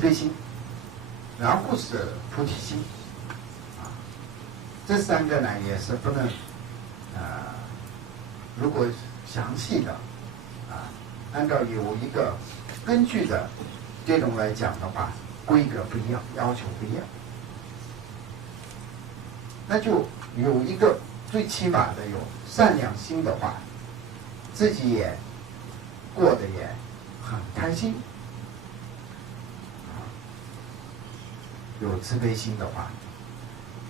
悲心，然后是菩提心，啊，这三个呢也是不能，如果详细的，按照有一个根据的这种来讲的话，规格不一样，要求不一样，那就有一个最起码的有善良心的话，自己也过得也很开心。有慈悲心的话，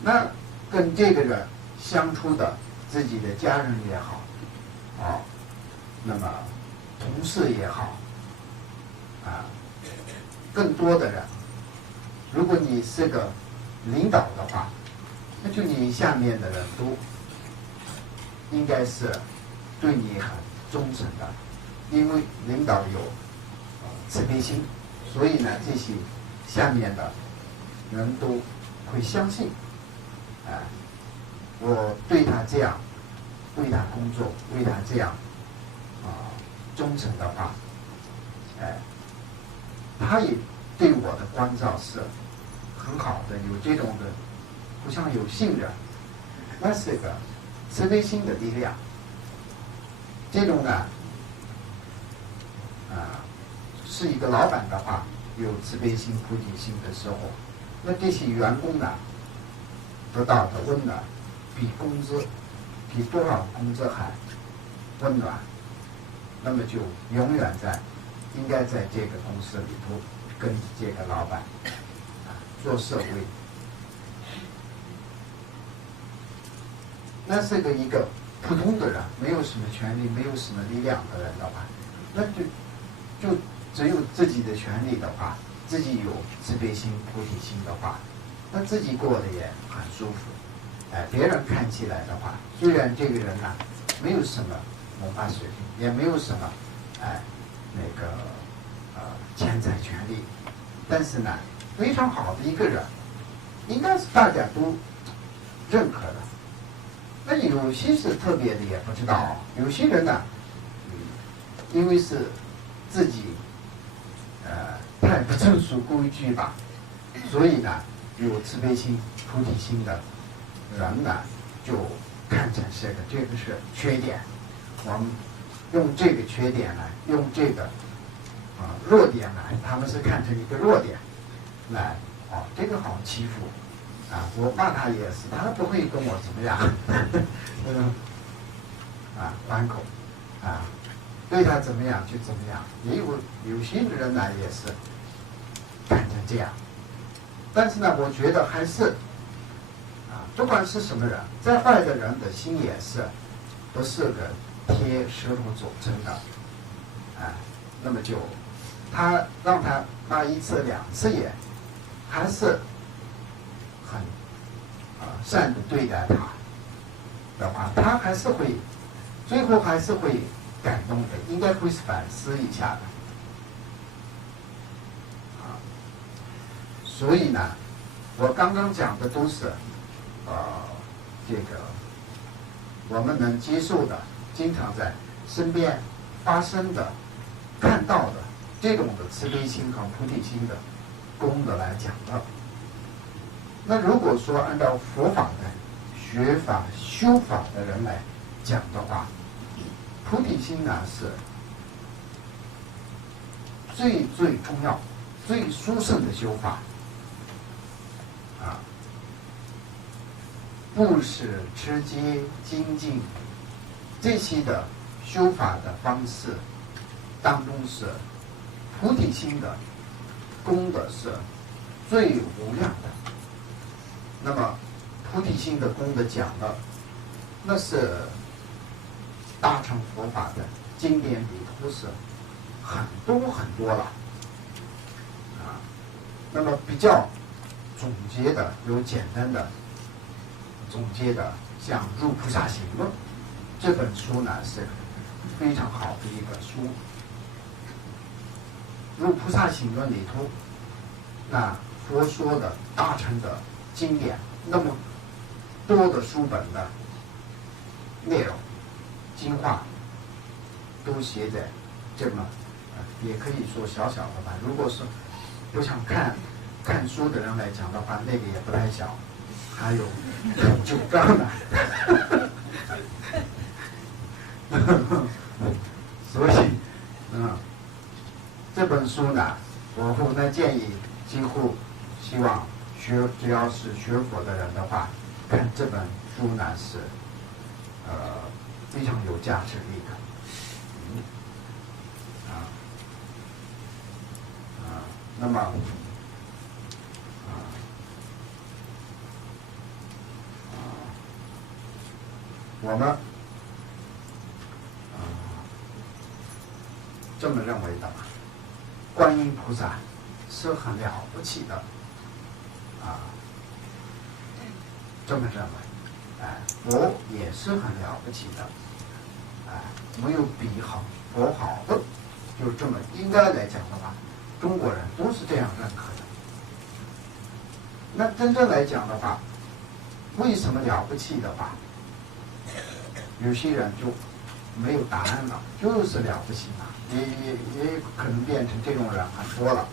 那跟这个人相处的自己的家人也好，那么同事也好，更多的人，如果你是个领导的话，那就你下面的人都应该是对你很忠诚的，因为领导有慈悲心，所以呢，这些下面的人都会相信，我对他这样，为他工作，为他这样忠诚的话，他也对我的关照是很好的，有这种的互相有信任，那是个慈悲心的力量。这种呢，是一个老板的话，有慈悲心、菩提心的时候，那这些员工呢，得到的温暖，比多少工资还温暖，那么就永远应该在这个公司里头跟这个老板做社会。那是一个普通的人，没有什么权利，没有什么力量的人的话，那就只有自己的权利的话，自己有慈悲心、菩提心的话，那自己过得也很舒服。别人看起来的话，虽然这个人呢没有什么文化水平，也没有什么钱财权利，但是呢非常好的一个人，应该是大家都认可的。那有些是特别的也不知道，有些人呢，因为是自己太不遵守规矩吧，所以呢有慈悲心、菩提心的人呢，就看成这个是缺点，我们用这个缺点来，用这个弱点来，他们是看成一个弱点来，这个好欺负。我爸他也是，他不会跟我怎么样，还口，对他怎么样就怎么样。也有些人呢也是看成这样，但是呢，我觉得还是，不管是什么人，再坏的人的心也是，不是个铁石头组成的，那么就他让他骂一次两次也，还是很善的对待他的话，他还是会最后还是会感动的，应该会反思一下的。所以呢，我刚刚讲的都是这个我们能接受的，经常在身边发生的、看到的这种的慈悲心和菩提心的功德来讲的。那如果说按照佛法的学法修法的人来讲的话，菩提心呢是最重要、最殊胜的修法。布施、持戒、精进这些的修法的方式当中，是菩提心的功德是最无量的。那么菩提心的功德讲了，那是大乘佛法的经典里头是很多了。那么比较总结的有简单的总结的，像《入菩萨行论》这本书呢是非常好的一本书。《入菩萨行论》里头，那佛说的大乘的经典，那么多的书本的内容精华，都写在这么也可以说小小的吧。如果是不像看书的人来讲的话，那个也不太小，还有9章呢。所以，这本书呢，我呢建议几乎希望只要是学佛的人的话，看这本书呢是非常有价值力的。那么我们这么认为的吧，观音菩萨是很了不起的这么认为，佛也是很了不起的，没有比好佛好的，就这么应该来讲的话，中国人都是这样认可的。那真正来讲的话，为什么了不起的话，有些人就没有答案了，就是了不起嘛，也可能变成这种人很多了。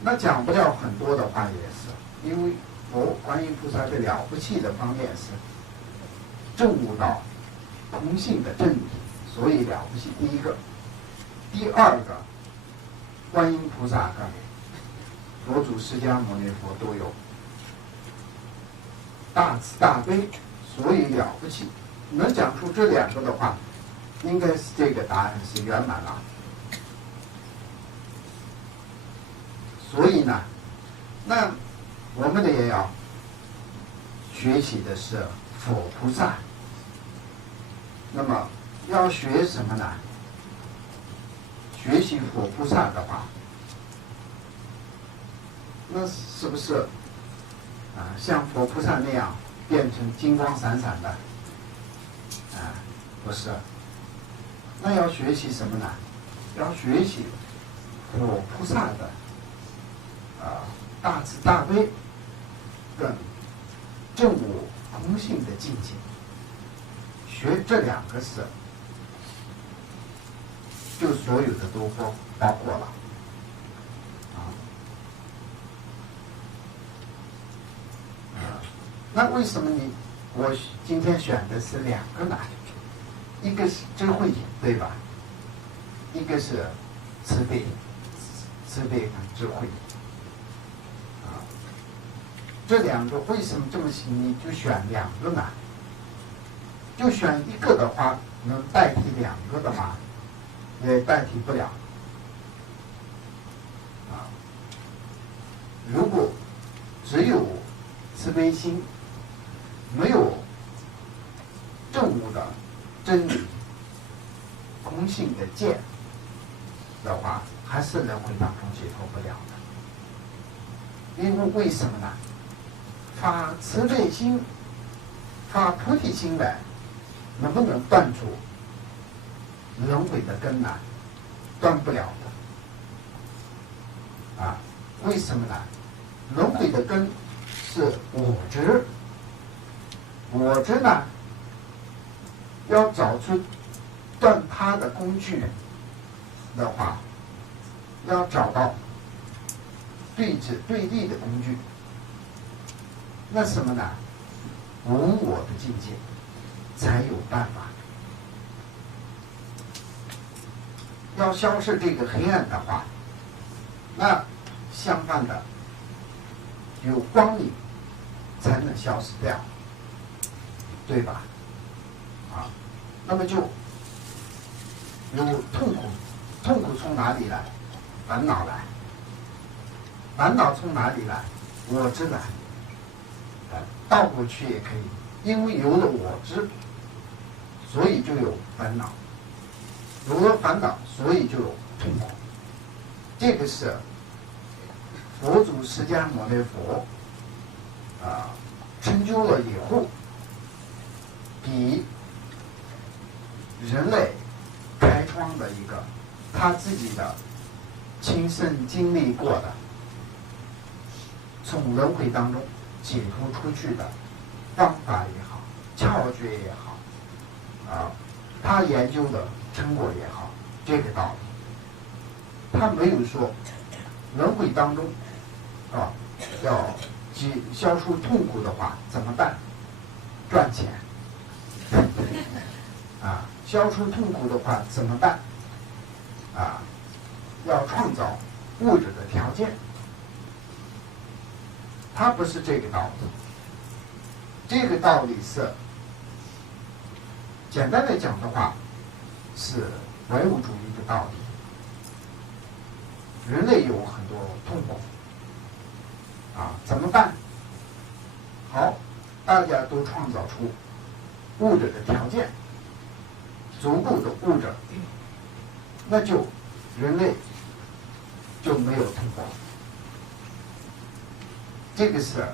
那讲不了很多的话也是，因为观音菩萨的了不起的方面是证悟到空性的真理，所以了不起。第一个，第二个，观音菩萨跟佛祖释迦牟尼佛都有大慈大悲，所以了不起。能讲出这2个的话，应该是这个答案是圆满了。所以呢，那我们也要学习的是佛菩萨。那么要学什么呢？学习佛菩萨的话，那是不是像佛菩萨那样变成金光闪闪的？不是。那要学习什么呢？要学习佛菩萨的大慈大悲跟证悟空性的境界。学这2个是，就所有的都包括了。那为什么我今天选的是2个呢？一个是智慧，对吧？一个是慈悲跟智慧。这2个为什么这么行？你就选2个呢？就选一个的话，能代替2个的吗？也代替不了。如果只有慈悲心，没有证悟的真理空性的见的话，还是轮回当中解脱不了的。因为什么呢？发慈悲心、发菩提心来，能不能断除轮回的根呢？断不了的。为什么呢？轮回的根是我执，我执呢，要找出断它的工具的话，要找到对立的工具。那什么呢？无我的境界才有办法。要消失这个黑暗的话，那相反的有光明才能消失掉，对吧？那么就有痛苦，痛苦从哪里来？烦恼来。烦恼从哪里来？我执来。倒过去也可以，因为有了我执，所以就有烦恼；有了烦恼，所以就有痛苦。这个是佛祖释迦牟尼佛成就了以后，比人类开创的一个他自己的亲身经历过的，从轮回当中解脱出去的方法也好，窍诀也好，他研究的成果也好，这个道理。他没有说轮回当中要消除痛苦的话怎么办？赚钱消除痛苦的话怎么办？要创造物质的条件。它不是这个道理。这个道理是简单的讲的话，是唯物主义的道理。人类有很多痛苦怎么办？好，大家都创造出物质的条件，足够的物质，那就人类就没有痛苦。这个是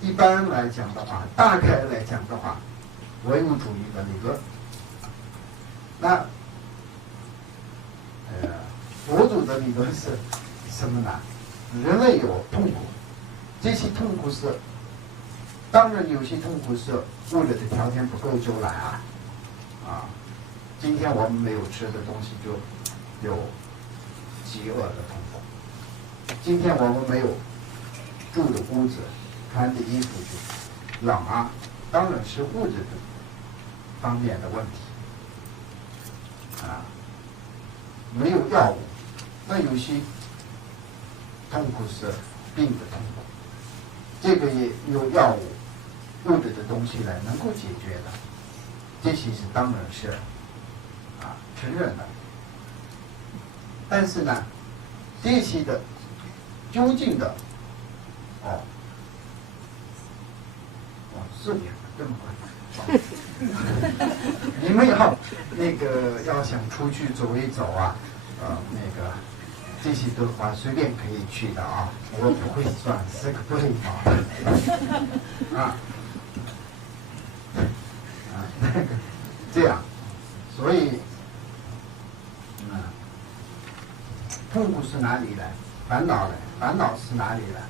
一般来讲的话，大概来讲的话，唯物主义的理论。那佛祖的理论是什么呢？人类有痛苦，这些痛苦是，当然有些痛苦是物质的条件不够就来今天我们没有吃的东西，就有饥饿的痛苦。今天我们没有住的屋子，穿的衣服就冷当然是物质的方面的问题没有药物，那有些痛苦是病的痛苦，这个也有药物物质的东西来能够解决的，这些是当然是承认的。但是呢，这些的究竟的4点这么快你们要想出去走一走这些的话随便可以去的我不会算，是个不礼貌这样，所以痛苦是哪里来？烦恼来，烦恼是哪里来？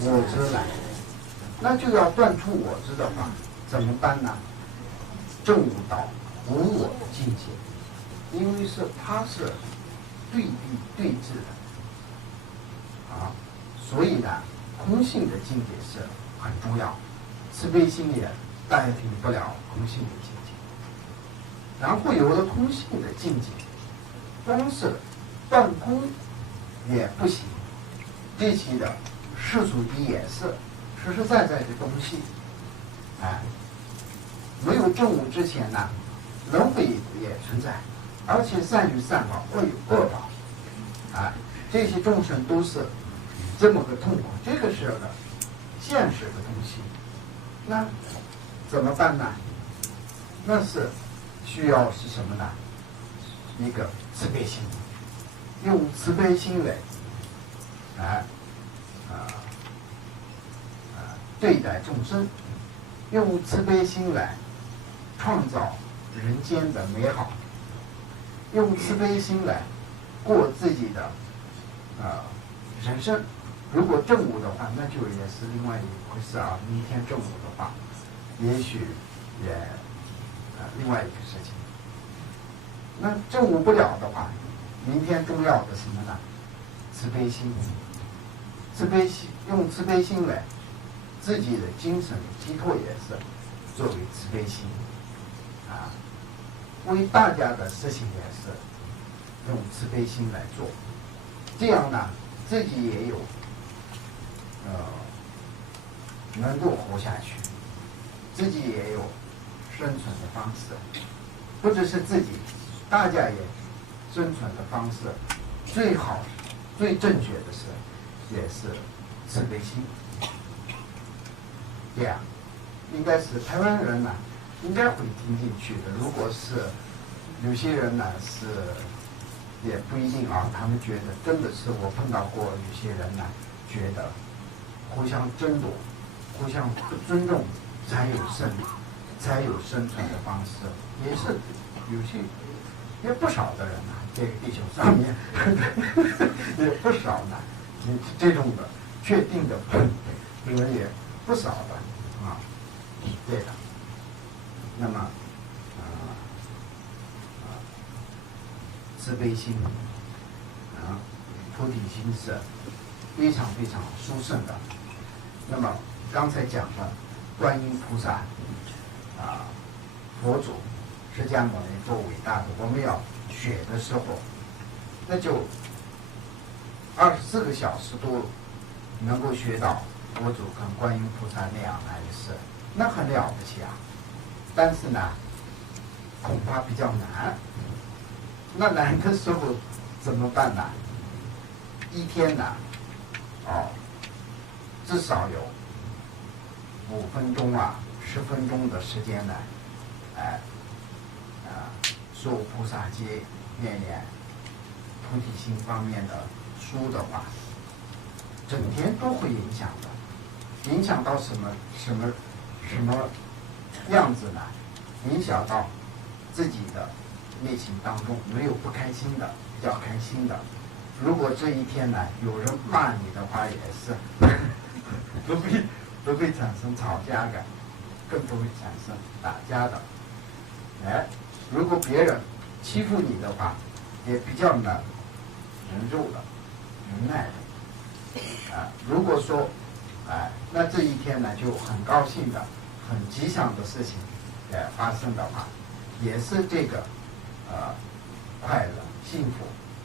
我执来。那就要断除我执的话，怎么办呢？证悟到无我的境界，因为它是对立对峙的所以呢，空性的境界是很重要，慈悲心也代替不了空性的境界。然后有了空性的境界，光是断空也不行，这些的世俗的也是实实在在的东西没有证悟之前呢，轮回也存在，而且善有善报，恶有恶报这些众生都是这么个痛苦，这个是个现实的东西。那怎么办呢？那是需要是什么呢？一个慈悲心，用慈悲心来对待众生，用慈悲心来创造人间的美好，用慈悲心来过自己的人生。如果证悟的话，那就也是另外一回事明天证悟的话，也许也另外一个事情。那证悟不了的话，明天重要的什么呢？慈悲心，慈悲心，用慈悲心来自己的精神寄托也是作为慈悲心为大家的事情也是用慈悲心来做，这样呢自己也有能够活下去，自己也有生存的方式，不只是自己，大家也生存的方式最好最正确的是也是慈悲心。这样应该是台湾人呢应该会听进去的。如果是有些人呢是也不一定他们觉得真的是我碰到过有些人呢觉得互相争夺互相不尊重才有生存的方式，也是有些也不少的人这个地球上面也不少呢这种的确定的人也不少的对的。那么慈悲心菩提心是非常非常殊胜的。那么刚才讲的观音菩萨佛祖释迦牟尼佛伟大的，我们要学的时候，那就24个小时都能够学到佛祖跟观音菩萨那样来的事，那很了不起啊。但是呢，恐怕比较难。那难的时候怎么办呢？一天呢，至少有5分钟10分钟的时间呢，受菩萨戒，念菩提心方面的书的话，整天都会影响的。影响到什么样子呢？影响到自己的内心当中没有不开心的，比较开心的。如果这一天呢，有人骂你的话，也是不会产生吵架感，更不会产生打架的。如果别人欺负你的话，也比较能忍受的、忍耐的。如果说那这一天呢，就很高兴的、很吉祥的事情发生的话，也是这个快乐、幸福，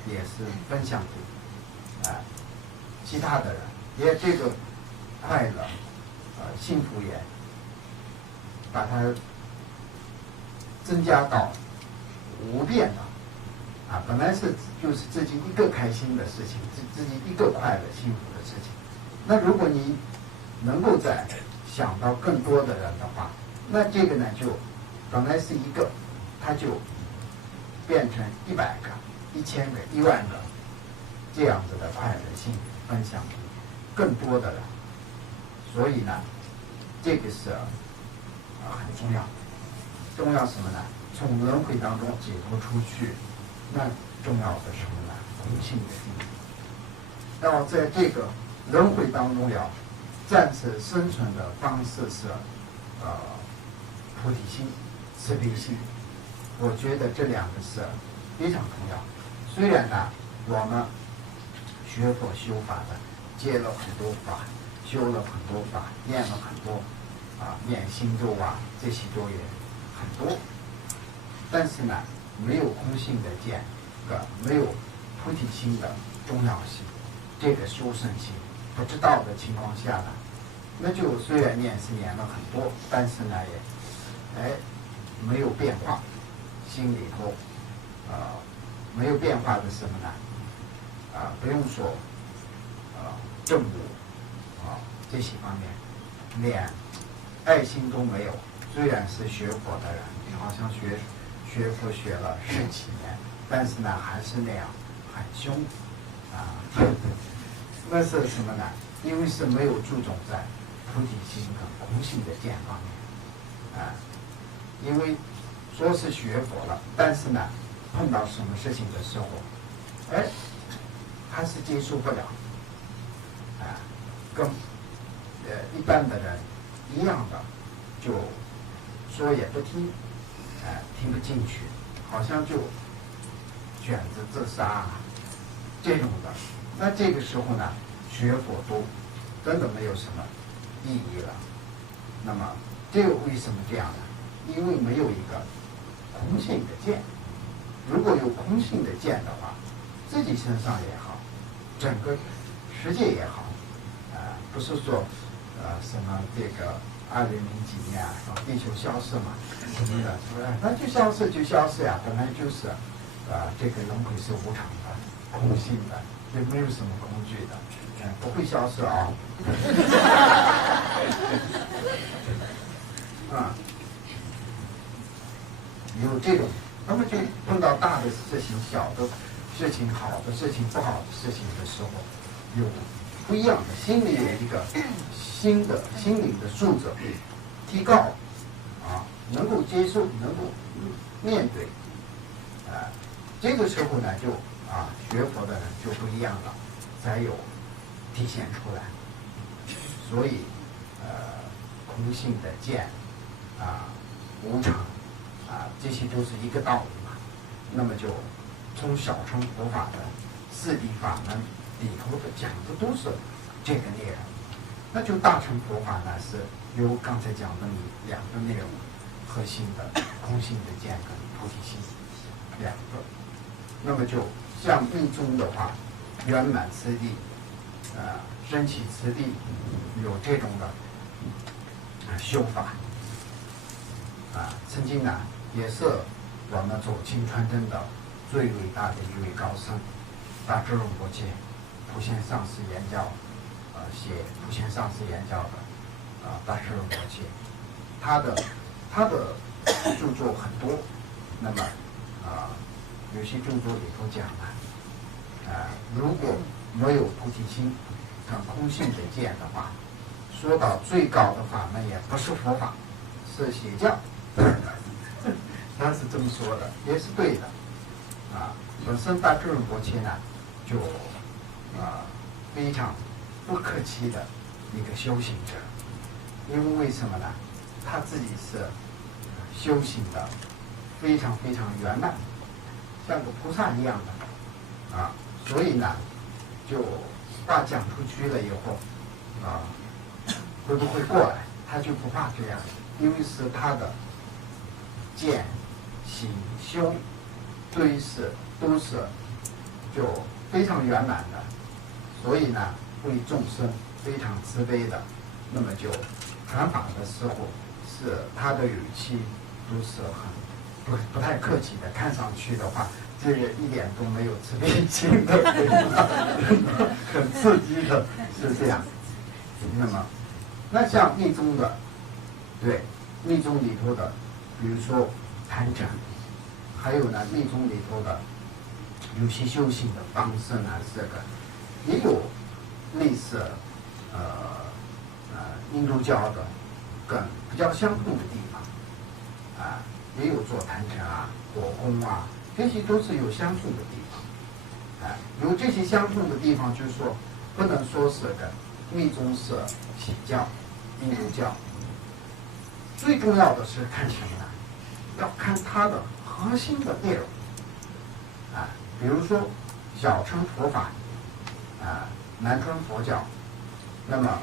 也是分享给其他的人，也这个快乐、幸福也把它增加到无边的。本来就是自己一个开心的事情，自己一个快乐幸福的事情。那如果你能够再想到更多的人的话，那这个呢就本来是一个，它就变成100个、1000个、1万个这样子的快乐幸福分享给更多的人。所以呢，这个是很重要。重要什么呢？从轮回当中解脱出去。那重要的什么呢？空性的定力。要在这个轮回当中要暂时生存的方式是菩提心、慈悲心。我觉得这2个是非常重要。虽然呢，我们学佛修法的接了很多法，修了很多法，念了很多念心咒这些咒也很多，但是呢，没有空性的见，没有菩提心的重要性，这个修圣性不知道的情况下呢，那就虽然念是念了很多，但是呢也没有变化，心里头没有变化的什么呢？不用说正悟这些方面，连爱心都没有。虽然是学佛的人，你好像学佛学了10几年，但是呢还是那样很凶那是什么呢？因为是没有注重在菩提心跟空性的见方面因为说是学佛了，但是呢碰到什么事情的时候还是接受不了跟一般的人一样的，就说也不听听不进去，好像就选择自杀这种的。那这个时候呢，学佛都真的没有什么意义了。那么这个为什么这样呢？因为没有一个空性的见。如果有空性的见的话，自己身上也好，整个世界也好不是说什么这个2000几年地球消失嘛什么的，是不是？那就消失就消失呀，本来就是这个轮回是无常的、空性的，也没有什么恐惧的，不会消失有这种，那么就碰到大的事情、小的事情、好的事情、不好的事情的时候，有不一样的，心里有一个新的心灵的素质提高能够接受，能够面对这个时候呢，就学佛的人就不一样了，才有体现出来。所以空性的见无常这些都是一个道理嘛。那么就从小乘佛法的4谛法门里头的讲的都是这个内容。那就大乘佛法呢，是由刚才讲的两个内容核心的空性的见跟菩提心两个。那么就像密宗的话，圆满次第，升起次第，有这种的修法。曾经呢，也是我们左倾传真的最伟大的一位高僧，大智荣波切，普贤上师言教，写普贤上师言教的，大智荣波切，他的著作很多，那么有些著作里头讲了，如果没有菩提心跟空性的见的话，说到最高的法门也不是佛法，是邪教。他是这么说的，也是对的。本身大智荣波切呢，就非常不客气的一个修行者，因为什么呢？他自己是修行的非常非常圆满，像个菩萨一样的所以呢，就话讲出去了以后会不会过来，他就不怕这样，因为是他的见行修都是就非常圆满的，所以呢为众生非常慈悲的，那么就传法的时候是他的语气都是很不太客气的，看上去的话这个一点都没有慈悲心的，很刺激的，是这样。那像密宗的，对密宗里头的，比如说坛禅，还有呢密宗里头的有些修行的方式呢，这个也有类似印度教的跟比较相同的地方也有做坛禅果功这些都是有相同的地方有这些相同的地方，就是说不能说是跟密宗是邪教印度教，最重要的是看什么呢？要看它的核心的内容比如说小乘佛法南传佛教，那么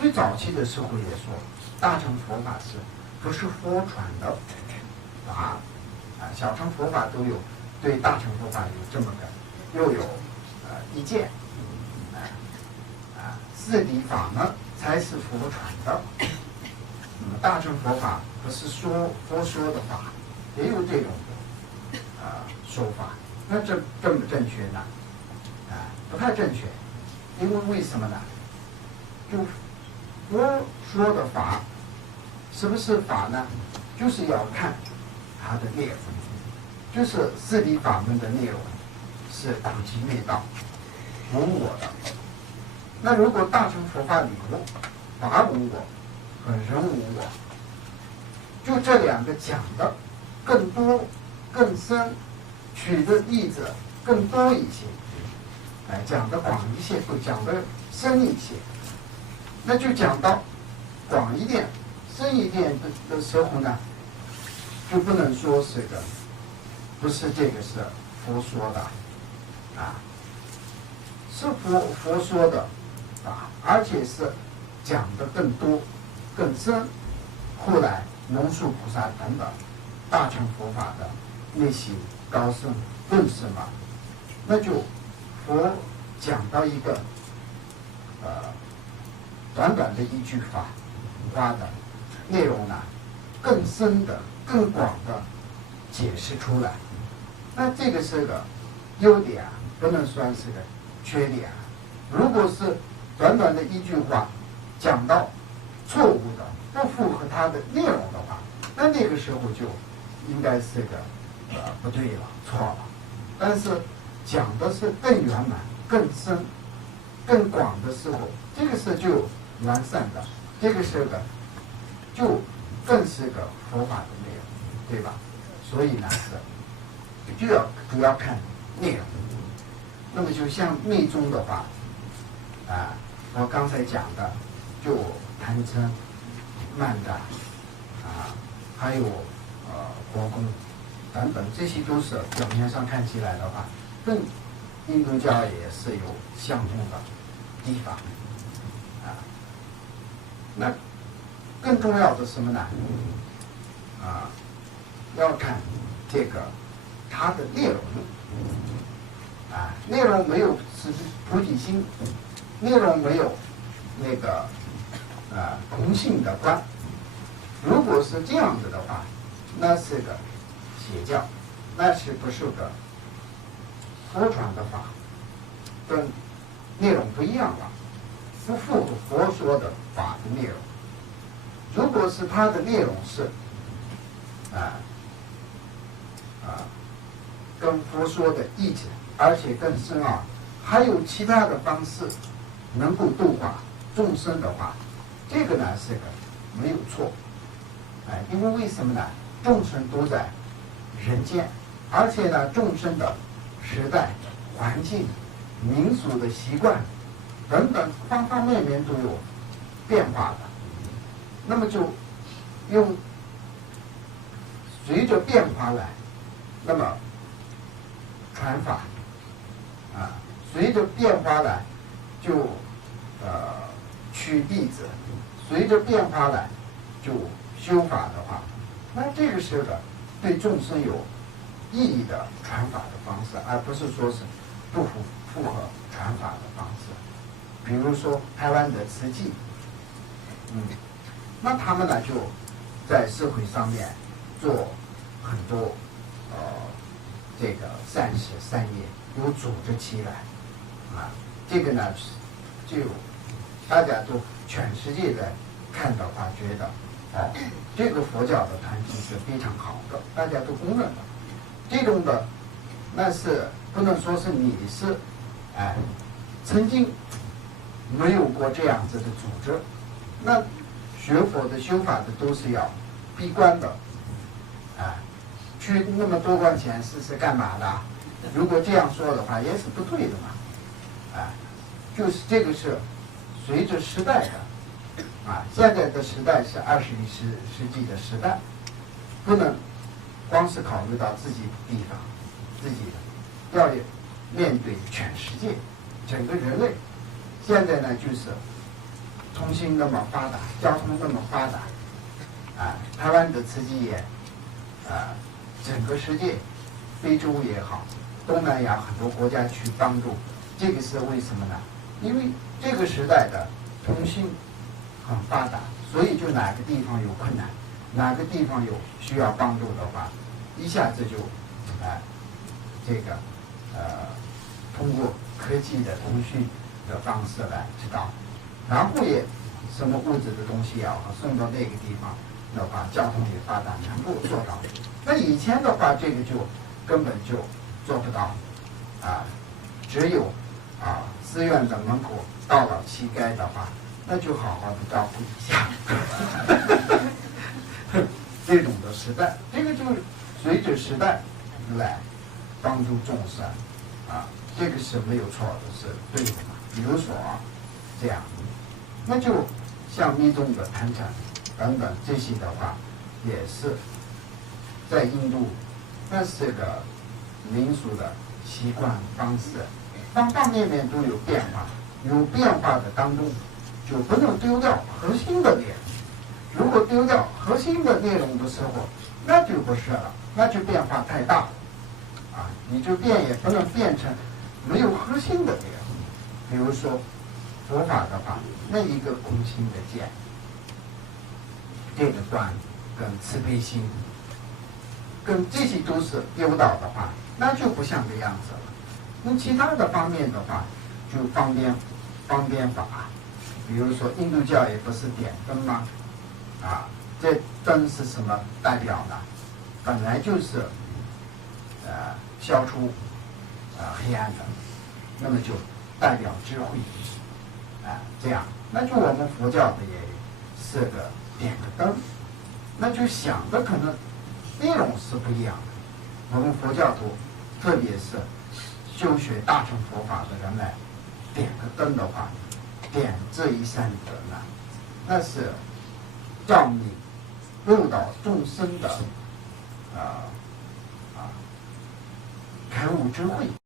最早期的时候也说大乘佛法是不是佛传的小乘佛法都有对大乘佛法有这么个又有意见四谛法呢才是佛传的，那么大乘佛法不是说佛说的法，也有这种说法，那这正不正确呢？不太正确，因为为什么呢？就佛说的法是不是法呢？就是要看它的内容，就是四谛法门的内容是苦集灭道无我的。那如果大乘佛法里头法无我和人无我，就这两个讲的更多更深，举的例子更多一些，讲的广一些，不讲的深一些，那就讲到广一点深一点的时候呢，就不能说是个不是这个是佛说的是佛说的而且是讲的更多更深。后来龙树菩萨等等大乘佛法的那些高僧论什么，那就佛讲到一个短短的一句法的内容呢，更深的更广的解释出来，那这个是个优点不能算是个缺点如果是短短的一句话讲到错误的不符合它的内容的话，那个时候就应该是个不对了，错了。但是讲的是更圆满更深更广的时候，这个是就完善的，这个是个就更是个佛法的内容，对吧？所以呢是就要主要看内容。那么就像密宗的话我刚才讲的就坛禅曼达还有果功等等，这些都是表面上看起来的话更印度教也是有相同的地方啊。那更重要的是什么呢？啊，要看这个它的内容啊，内容没有是菩提心，内容没有那个同性的观。如果是这样子的话，那是个邪教，那是不是个佛传的法，跟内容不一样了，不符合佛说的法的内容。如果是它的内容是跟佛说的一致，而且更深奥，还有其他的方式能够度化众生的话，这个呢是个没有错。因为为什么呢？众生都在人间，而且呢，众生的时代、环境、民俗的习惯等等方方面面都有变化的。那么就用随着变化来，那么传法随着变化来就取弟子，随着变化来就修法的话，那这个是个对众生有意义的传法的方式，而不是说是不符合传法的方式。比如说台湾的慈济，那他们呢就在社会上面做很多这个善事善业，有组织起来这个呢就大家都全世界的看的话，觉得这个佛教的团体是非常好的，大家都公认的。这种的那是不能说是你是曾经没有过这样子的组织，那学佛的修法的都是要闭关的去那么多关钱是干嘛的？如果这样说的话也是不对的嘛就是这个是随着时代的现在的时代是21世纪的时代，不能光是考虑到自己的地方，自己的要面对全世界，整个人类。现在呢，就是通信那么发达，交通那么发达台湾的慈济也整个世界，非洲也好，东南亚很多国家去帮助，这个是为什么呢？因为这个时代的通信很发达，所以就哪个地方有困难，哪个地方有需要帮助的话，一下子就这个通过科技的通讯的方式来知道，然后也什么物质的东西要送到那个地方的话，交通也发达，全部做到。那以前的话，这个就根本就做不到只有寺院的门口到了乞丐的话，那就好好的照顾一下这种的时代，这个就是随着时代来帮助众生这个是没有错的，是对的嘛。比如说这样，那就像密宗的坛禅等等这些的话，也是在印度，那是个民俗的习惯方式，方方面面都有变化，有变化的当中就不能丢掉核心的内容。如果丢掉核心的内容的时候，那就不是了，那就变化太大了你就变也不能变成没有核心的内容。比如说佛法的话，那一个空心的见，这个端跟慈悲心，跟这些都是丢掉的话，那就不像个样子了。那其他的方面的话，就方便法，比如说印度教也不是点灯吗？这灯是什么代表呢？本来就是消除黑暗的，那么就代表智慧这样，那就我们佛教的也是个点个灯，那就想的可能内容是不一样的。我们佛教徒，特别是修学大乘佛法的人来点个灯的话，点这一三德呢，那是照明诱导众生的开悟智慧。